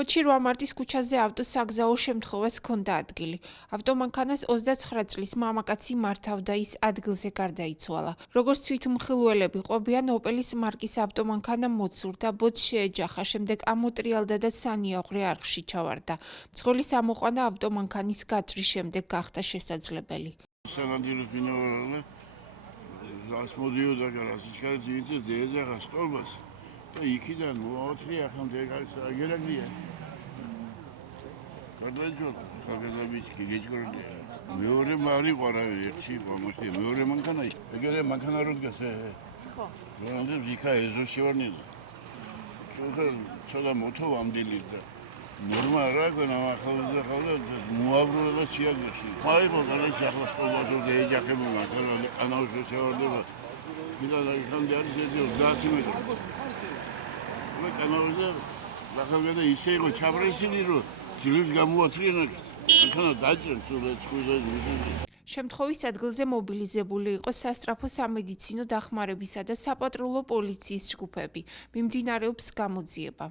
ფოთში 8 მარტის ქუჩაზე ავტოსაგზაო შემთხვევას ჰქონდა ადგილი. ავტომანქანას 29 წლის მამაკაცი მართავდა, ის ადგილზე გარდაიცვალა. როგორც თვითმხილველები ყვებიან, ოპელის მარკის ავტომანქანა მოცურდა, ბოძს შეეჯახა, შემდეგ ამოტრიალდა და სანიაღვრე არხში ჩავარდა. მძღოლის ამოყვანა ავტომანქანის გაჭრის შემდეგ გახდა შესაძლებელი. Asmodioda garasıçkar civite zeyde gastolbas. Da ikiden bu otri yakam degarsa gelegliye. Kardeşim, kardeşim ki geç göründü. Meore mari qara ekşi qomosi. Meore mankana. Egere mankana rudgase. Ronaldo zika ezosi var neydi? Çoda moto amdeliydi. Normal rakona makazda kaldı. Muavrada da siyah gösteriyor. Hayır o kadar yaklaştırılması diyecek mi makara? Anavuşu severdi mi? Bir daha yıkan değerli ediyor. Dağıtım ediyor. Bak anavuşu rakavgada isteği o çabrayısını ro. Cilüz gamu oturuyor. Makana dağıtıyor. Sonra çıkıyor. შემთხვევის ადგილზე მობილიზებული იყო სასწრაფო სამედიცინო დახმარებისა და საპატრულო პოლიციის ჯგუფები. მიმდინარეობს გამოძიება.